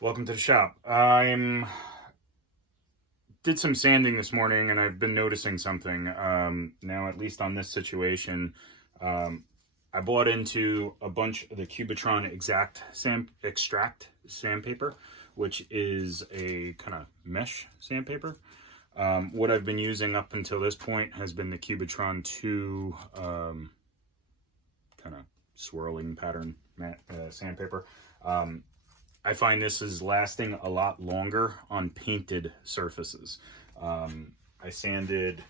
Welcome to the shop. Did some sanding this morning, and I've been noticing something. Now, at least on this situation, I bought into a bunch of the Cubitron xtract sandpaper, which is a kind of mesh sandpaper. What I've been using up until this point has been the Cubitron II kind of swirling pattern sandpaper. I find this is lasting a lot longer on painted surfaces. I sanded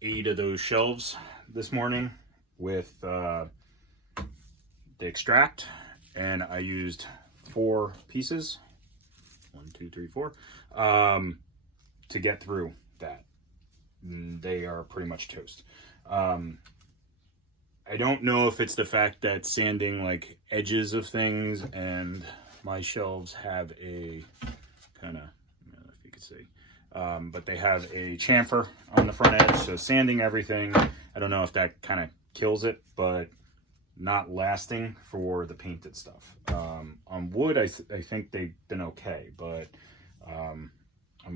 8 of those shelves this morning with the xtract, and I used 4 pieces, 1, 2, 3, 4, to get through that. They are pretty much toast. I don't know if it's the fact that sanding like edges of things, and my shelves have a kind of, I don't know if you could see, but they have a chamfer on the front edge, so sanding everything, I don't know if that kind of kills it, but not lasting for the painted stuff. On wood, I think they've been okay, but I'm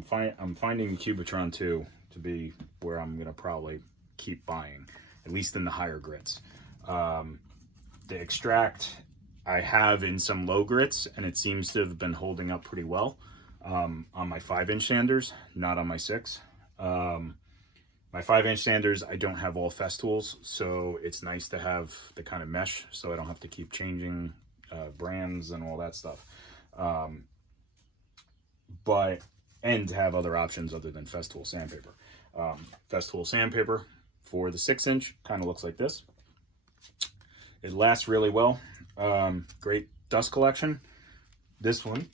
finding Cubitron II to be where I'm gonna probably keep buying, at least in the higher grits. The xtract I have in some low grits, and it seems to have been holding up pretty well on my 5-inch sanders, not on my 6. My 5-inch sanders, I don't have all Festools, so it's nice to have the kind of mesh, so I don't have to keep changing brands and all that stuff. And to have other options other than Festool sandpaper. Festool sandpaper for the 6-inch kind of looks like this. It lasts really well. Great dust collection. This one,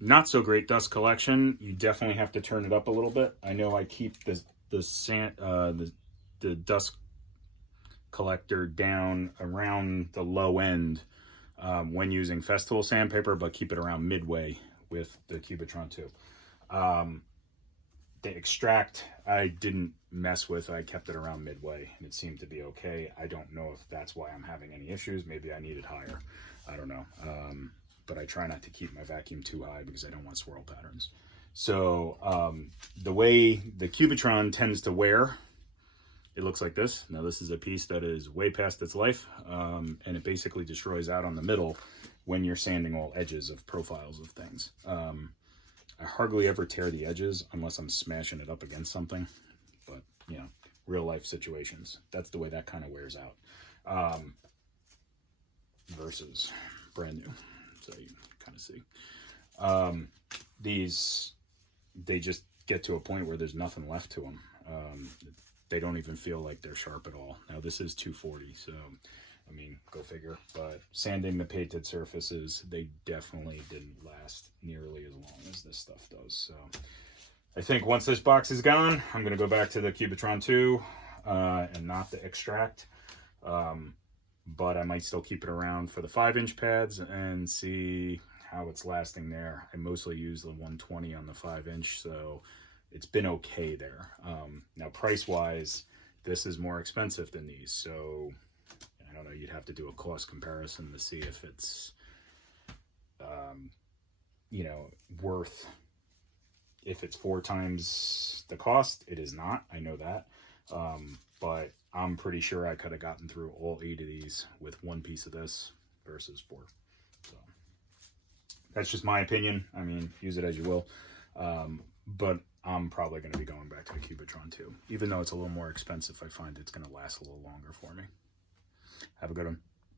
not so great dust collection. You definitely have to turn it up a little bit. I know I keep the dust collector down around the low end when using Festool sandpaper, but keep it around midway with the Cubitron II. The xtract I didn't mess with. I kept it around midway, and it seemed to be okay. I don't know if that's why I'm having any issues. Maybe I need it higher. I don't know. But I try not to keep my vacuum too high because I don't want swirl patterns. So the way the Cubitron tends to wear, it looks like this. Now this is a piece that is way past its life, and it basically destroys out on the middle when you're sanding all edges of profiles of things. I hardly ever tear the edges unless I'm smashing it up against something, but you know, real life situations, that's the way that kind of wears out, versus brand new. So you can kind of see these, they just get to a point where there's nothing left to them. They don't even feel like they're sharp at all. Now this is 240, so I mean, go figure. But sanding the painted surfaces, they definitely didn't last nearly as long as this stuff does. So I think once this box is gone, I'm going to go back to the Cubitron II and not the xtract. But I might still keep it around for the 5-inch pads and see how it's lasting there. I mostly use the 120 on the 5-inch, so it's been okay there. Now, price-wise, this is more expensive than these, so I don't know, you'd have to do a cost comparison to see if it's, you know, worth, if it's 4 times the cost. It is not, I know that, but I'm pretty sure I could have gotten through all 8 of these with 1 piece of this versus 4. So that's just my opinion. I mean, use it as you will, but I'm probably going to be going back to the Cubitron II. Even though it's a little more expensive, I find it's going to last a little longer for me. Have a good one.